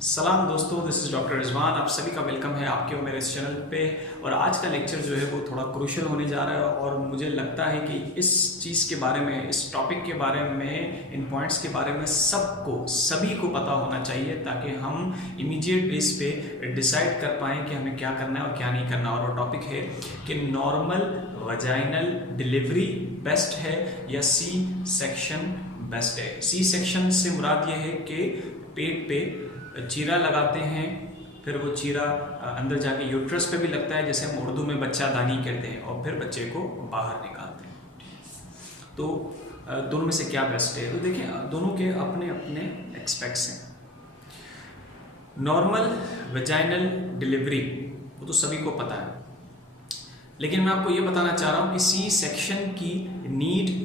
सलाम दोस्तों, this is doctor Rizwan. आप सभी का वेलकम है आपके और मेरे इस चैनल पे। और आज का लेक्चर जो है वो थोड़ा क्रूशियल होने जा रहा है और मुझे लगता है कि इस चीज़ के बारे में, इस टॉपिक के बारे में, इन पॉइंट्स के बारे में सभी को पता होना चाहिए ताकि हम इमीडिएट बेस पे डिसाइड कर पाएँ कि हमें क्या करना है और क्या नहीं करना। और वो टॉपिक है कि नॉर्मल वजाइनल डिलीवरी बेस्ट है या सी सेक्शन बेस्ट है। सी सेक्शन से मुराद ये है कि पेट पे चीरा लगाते हैं, फिर वो चीरा अंदर जाके यूट्रस पे भी लगता है, जैसे हम उर्दू में बच्चा दानी कहते हैं, और फिर बच्चे को बाहर निकालते हैं। तो दोनों में से क्या बेस्ट है? तो देखिए, दोनों के अपने अपने एक्सपेक्ट्स हैं। नॉर्मल वेजाइनल डिलीवरी वो तो सभी को पता है, लेकिन मैं आपको ये बताना चाह रहा हूँ कि सी सेक्शन की नीड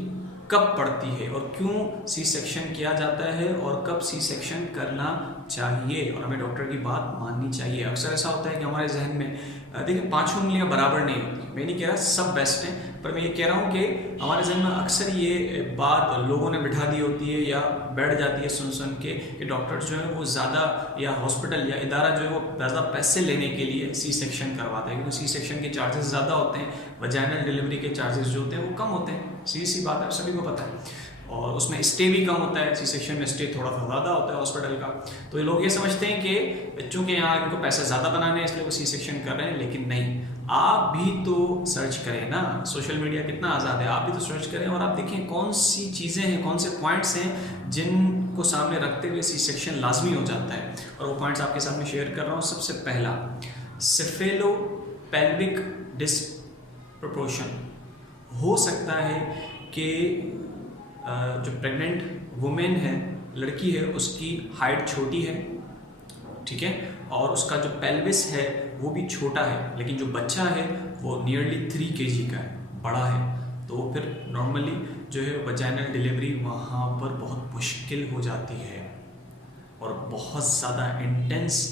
कब पड़ती है और क्यों सी सेक्शन किया जाता है और कब सी सेक्शन करना चाहिए और हमें डॉक्टर की बात माननी चाहिए। अक्सर ऐसा होता है कि हमारे जहन में देखिए, पांचों उंगलियां बराबर नहीं होती। मैं नहीं कह रहा सब बेस्ट हैं, पर मैं ये कह रहा हूँ कि हमारे जहन में अक्सर ये बात लोगों ने बिठा दी होती है या बैठ जाती है सुन के कि डॉक्टर्स जो है वो ज़्यादा, या हॉस्पिटल या इदारा जो है वो ज़्यादा पैसे लेने के लिए सी सेक्शन करवाते हैं, क्योंकि सी सेक्शन के चार्जेस ज़्यादा होते हैं, वजाइनल डिलीवरी के चार्जेस जो होते हैं वो कम होते हैं। सी बात है, सभी को पता है। और उसमें स्टे भी कम होता है, सी सेक्शन में स्टे थोड़ा सा ज़्यादा होता है हॉस्पिटल का। तो ये लोग ये समझते हैं कि चूंकि यहाँ इनको पैसे ज़्यादा बनाने हैं इसलिए वो सी सेक्शन कर रहे हैं, लेकिन नहीं। आप भी तो सर्च करें ना, सोशल मीडिया कितना आज़ाद है, आप भी तो सर्च करें और आप देखें कौन सी चीज़ें हैं, कौन से पॉइंट्स हैं जिनको सामने रखते हुए सी सेक्शन लाजमी हो जाता है। और वो पॉइंट्स आपके सामने शेयर कर रहा हूँ। सबसे पहला, सेफेलो पेल्विक डिस्प्रपोर्शन। हो सकता है कि जो प्रेग्नेंट वुमेन है, लड़की है, उसकी हाइट छोटी है, ठीक है, और उसका जो पेल्विस है वो भी छोटा है, लेकिन जो बच्चा है वो नियरली 3 kg का है, बड़ा है। तो फिर नॉर्मली जो है वजाइनल डिलीवरी वहाँ पर बहुत मुश्किल हो जाती है और बहुत ज़्यादा इंटेंस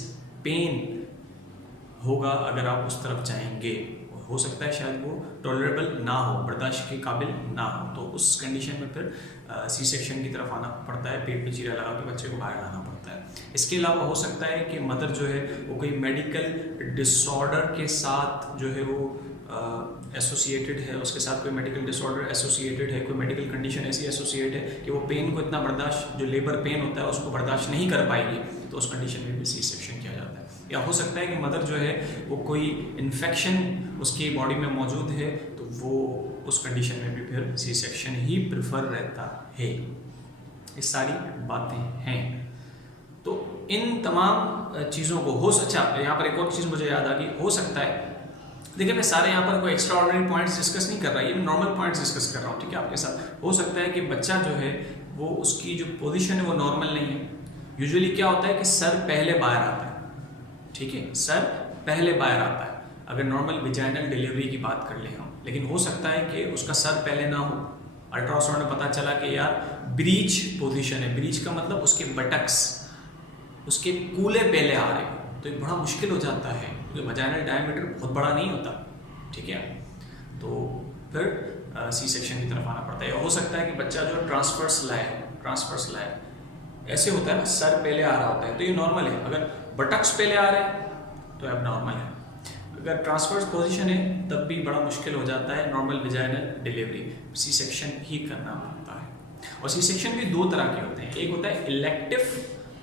पेन होगा अगर आप उस तरफ जाएंगे। हो सकता है शायद वो टॉलरेबल ना हो, बर्दाश्त के काबिल ना हो, तो उस कंडीशन में फिर सी सेक्शन की तरफ आना पड़ता है, पेट पे चीरा लगा के बच्चे को बाहर लाना पड़ता है। इसके अलावा हो सकता है कि मदर जो है वो कोई मेडिकल डिसऑर्डर के साथ जो है वो एसोसिएटेड है, उसके साथ कोई मेडिकल डिसऑर्डर एसोसिएटेड है, कोई मेडिकल कंडीशन ऐसी एसोसिएट है कि वो पेन को इतना बर्दाश्त, जो लेबर पेन होता है उसको बर्दाश्त नहीं कर पाएगी, तो उस कंडीशन में भी सी सेक्शन किया जाता है। या हो सकता है कि मदर जो है वो कोई इन्फेक्शन उसकी बॉडी में मौजूद है, तो वो उस कंडीशन में भी फिर सी सेक्शन ही प्रेफर रहता है। ये सारी बातें हैं। तो इन तमाम चीज़ों को अच्छा, यहाँ पर एक और चीज़ मुझे याद आ गई। हो सकता है, देखिए मैं सारे यहाँ पर कोई एक्स्ट्रा ऑर्डिनरी पॉइंट्स डिस्कस नहीं कर रहा, ये मैं नॉर्मल पॉइंट्स डिस्कस कर रहा हूँ, ठीक है, आपके साथ। हो सकता है कि बच्चा जो है वो, उसकी जो पोजीशन है वो नॉर्मल नहीं है। यूजुअली क्या होता है कि सर पहले बाहर आता है, ठीक है, सर पहले बाहर आता है अगर नॉर्मल वेजाइनल डिलीवरी की बात कर ले हम। लेकिन हो सकता है कि उसका सर पहले ना हो, अल्ट्रासाउंड में पता चला कि यार ब्रीच पोजीशन है। ब्रीच का मतलब उसके बटक्स, उसके कूले पहले आ रहे हैं, तो ये बड़ा मुश्किल हो जाता है क्योंकि वजाइनल डायमीटर बहुत बड़ा नहीं होता, ठीक है। तो फिर सी सेक्शन की तरफ आना पड़ता है। हो सकता है कि बच्चा जो ट्रांसफर्स लाए ऐसे होता है ना, सर पहले आ रहा होता है, तो ये नॉर्मल है। अगर बटक्स पहले आ रहे हैं तो अब नॉर्मल है। अगर ट्रांसफर्स पोजीशन है तब भी बड़ा मुश्किल हो जाता है normal vaginal delivery, C section ही करना पड़ता है। और सी सेक्शन भी 2 तरह के होते हैं। एक होता है इलेक्टिव,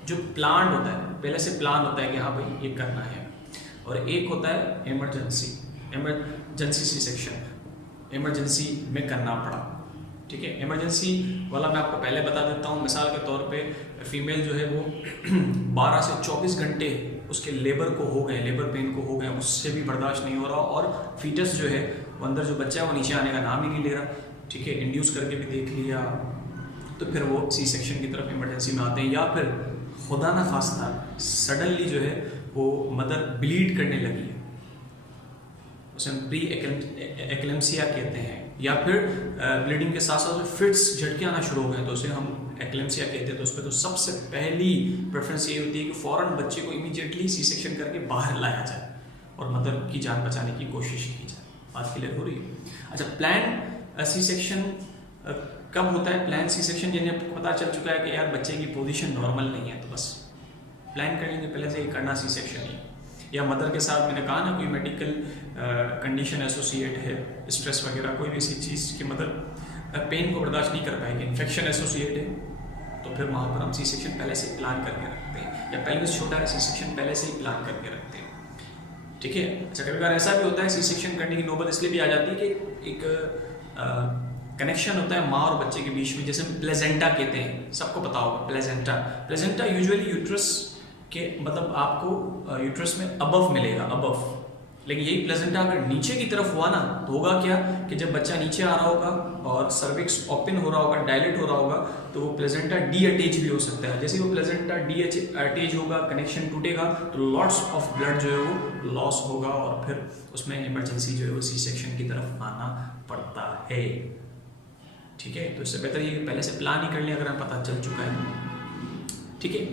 जो प्लान होता है, पहले से प्लान होता है कि हाँ भाई ये करना है, और एक होता है इमरजेंसी सी सेक्शन, इमरजेंसी में करना पड़ा, ठीक है। इमरजेंसी वाला मैं आपको पहले बता देता हूँ। मिसाल के तौर पे फीमेल जो है वो 12 से 24 घंटे उसके लेबर को हो गए, लेबर पेन को हो गए, उससे भी बर्दाश्त नहीं हो रहा, और फीटस जो है वो अंदर जो बच्चा है वो नीचे आने का नाम ही नहीं ले रहा, ठीक है, इंड्यूस करके भी देख लिया, तो फिर वो सी सेक्शन की तरफ इमरजेंसी में आते हैं। या फिर खुदा ना खास्ता सडनली जो है वो मदर ब्लीड करने लगी है, उसे हम प्री एक्लेम्सिया कहते हैं, या फिर ब्लीडिंग के साथ साथ फिट्स, झटके आना शुरू हो गए तो उसे हम एक्लेम्सिया कहते हैं। तो उस पर तो सबसे पहली प्रेफरेंस ये होती है कि फ़ौरन बच्चे को इमीडिएटली सी सेक्शन करके बाहर लाया जाए और मदर की जान बचाने की कोशिश की जाए। बात क्लियर हो रही है? अच्छा, प्लान सी सेक्शन कब होता है? प्लान सी सेक्शन जिन्हें पता चल चुका है कि यार बच्चे की पोजीशन नॉर्मल नहीं है, तो बस प्लान कर लेंगे पहले से ही करना सी सेक्शन ही, या मदर के साथ मैंने कहा ना कोई मेडिकल कंडीशन एसोसिएट है, स्ट्रेस वगैरह कोई भी ऐसी चीज़ कि मदर पेन को बर्दाश्त नहीं कर पाएगी, इन्फेक्शन एसोसिएट है, तो फिर वहाँ पर हम सी सेक्शन पहले से प्लान करके रखते हैं, या पेल्विस छोटा है सी सेक्शन पहले से ही प्लान करके रखते हैं। ठीक है। अच्छा, कभी बार ऐसा भी होता है सी सेक्शन करने की नौबत इसलिए भी आ जाती है कि एक कनेक्शन होता है माँ और बच्चे के बीच में, जैसे प्लेजेंटा कहते हैं, सबको पता होगा प्लेजेंटा यूजुअली यूट्रस के मतलब आपको यूट्रस में अबव मिलेगा, अबव, लेकिन यही प्लेजेंटा अगर नीचे की तरफ हुआ ना तो होगा क्या कि जब बच्चा नीचे आ रहा होगा और सर्विक्स ओपन हो रहा होगा, डायलेट हो रहा होगा, तो वो प्लेजेंटा डी अटैच भी हो सकता है। जैसे वो प्लेजेंटा डी अटैच होगा, कनेक्शन टूटेगा तो लॉट्स ऑफ ब्लड जो है वो लॉस होगा और फिर उसमें इमरजेंसी जो है वो सी सेक्शन की तरफ आना पड़ता है। ठीक है, तो इससे बेहतर ये पहले से प्लान ही कर लें अगर हमें पता चल चुका है। ठीक है,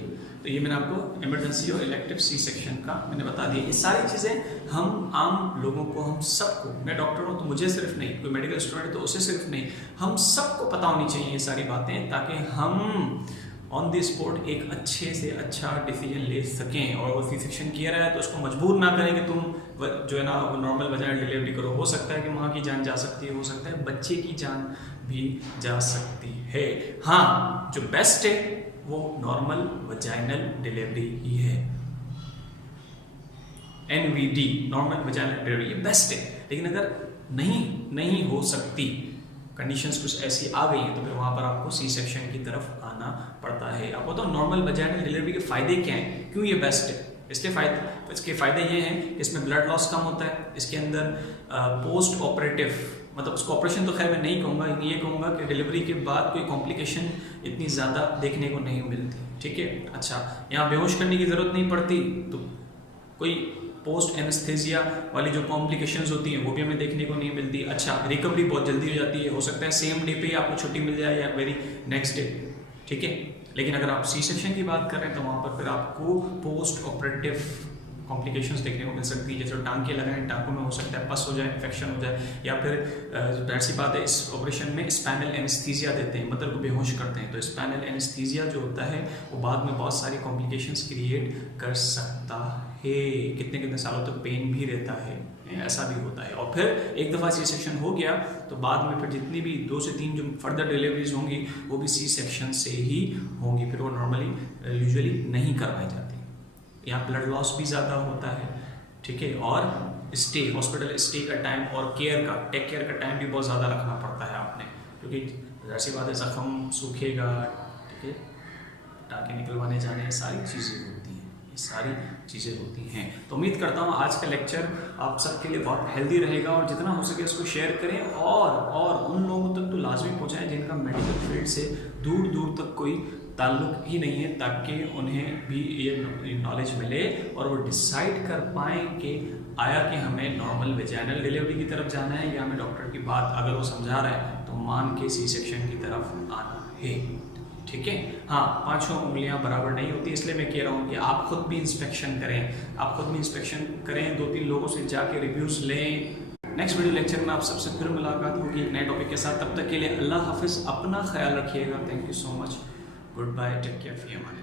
तो ये मैंने आपको इमरजेंसी और इलेक्टिव सी सेक्शन का मैंने बता दिया। ये सारी चीज़ें हम आम लोगों को, हम सबको, मैं डॉक्टर हूँ तो मुझे सिर्फ नहीं, कोई मेडिकल स्टूडेंट तो उसे सिर्फ नहीं, हम सबको पता होनी चाहिए ये सारी बातें, ताकि हम ऑन द स्पॉट एक अच्छे से अच्छा डिसीजन ले सकें। और वो सी सेक्शन किया रहा है तो उसको मजबूर ना करें कि तुम जो है ना वो नॉर्मल वजाइनल डिलीवरी करो। हो सकता है कि माँ की जान जा सकती है, हो सकता है बच्चे की जान भी जा सकती है। हाँ, जो बेस्ट है वो नॉर्मल वजाइनल डिलीवरी ही है, NVD, नॉर्मल वजाइनल डिलीवरी, ये बेस्ट है। लेकिन अगर नहीं हो सकती, कंडीशंस कुछ ऐसी आ गई हैं, तो फिर वहाँ पर आपको सी सेक्शन की तरफ आना पड़ता है। आपको तो नॉर्मल वजाइनल डिलीवरी के फ़ायदे क्या हैं, क्यों ये बेस्ट है? इसके फ़ायदे ये हैं कि इसमें ब्लड लॉस कम होता है, इसके अंदर पोस्ट ऑपरेटिव, मतलब उसको ऑपरेशन तो खैर मैं नहीं कहूँगा, ये कहूँगा कि डिलीवरी के बाद कोई कॉम्प्लिकेशन इतनी ज़्यादा देखने को नहीं मिलती। ठीक है। अच्छा, यहाँ बेहोश करने की ज़रूरत नहीं पड़ती, तो कोई पोस्ट एनेस्थेसिया वाली जो कॉम्प्लिकेशंस होती हैं वो भी हमें देखने को नहीं मिलती। अच्छा, रिकवरी बहुत जल्दी हो जाती है, हो सकता है सेम डे पे आपको छुट्टी मिल जाए या वेरी नेक्स्ट डे। ठीक है। लेकिन अगर आप सी सेक्शन की बात करें तो वहाँ पर फिर आपको पोस्ट ऑपरेटिव कॉम्प्लिकेशंस देखने को मिल सकती है, जैसे टांके लगाएं, टांकों में हो सकता है पस हो जाए, इन्फेक्शन हो जाए, या फिर ऐसी बात है इस ऑपरेशन में स्पाइनल एनेस्थीसिया देते हैं, मतलब को बेहोश करते हैं, तो स्पाइनल एनेस्थीसिया जो होता है वो बाद में बहुत सारी कॉम्प्लिकेशंस क्रिएट कर सकता है, कितने सालों तक पेन भी रहता है, ऐसा भी होता है। और फिर एक दफ़ा सी सेक्शन हो गया तो बाद में फिर जितनी भी 2 से 3 जो फर्दर डिलीवरीज होंगी वो भी सी सेक्शन से ही होंगी, फिर वो नॉर्मली यूजुअली नहीं करवाई जाती। यहाँ ब्लड लॉस भी ज़्यादा होता है। ठीक है। और हॉस्पिटल स्टे का टाइम और टेक केयर का टाइम भी बहुत ज़्यादा रखना पड़ता है आपने, क्योंकि ऐसी बात है जख्म सूखेगा, ठीक है, टाँके निकलवाने जाने, सारी चीज़ें होती हैं, ये सारी चीज़ें होती हैं। तो उम्मीद करता हूँ आज का लेक्चर आप सबके लिए बहुत हेल्दी रहेगा, और जितना हो सके इसको शेयर करें और उन लोगों तक तो लाजमी पहुँचाएं जिनका मेडिकल फील्ड से दूर दूर तक कोई ताल्लुक ही नहीं है, ताकि उन्हें भी ये नॉलेज मिले और वो डिसाइड कर पाएँ कि आया कि हमें नॉर्मल वेजाइनल डिलीवरी की तरफ जाना है या हमें डॉक्टर की बात अगर वो समझा रहा है तो मान के सी सेक्शन की तरफ आना है। ठीक है। हाँ, 5 उंगलियां बराबर नहीं होती, इसलिए मैं कह रहा हूँ कि आप खुद भी इंस्पेक्शन करें, 2-3 लोगों से जाके रिव्यूज़ लें। नेक्स्ट वीडियो लेक्चर में आप सबसे फिर मुलाकात होगी एक नए टॉपिक के साथ। तब तक के लिए अल्लाह हाफिज़, अपना ख्याल रखिएगा। Thank you so much, goodbye, take care, फी अमान।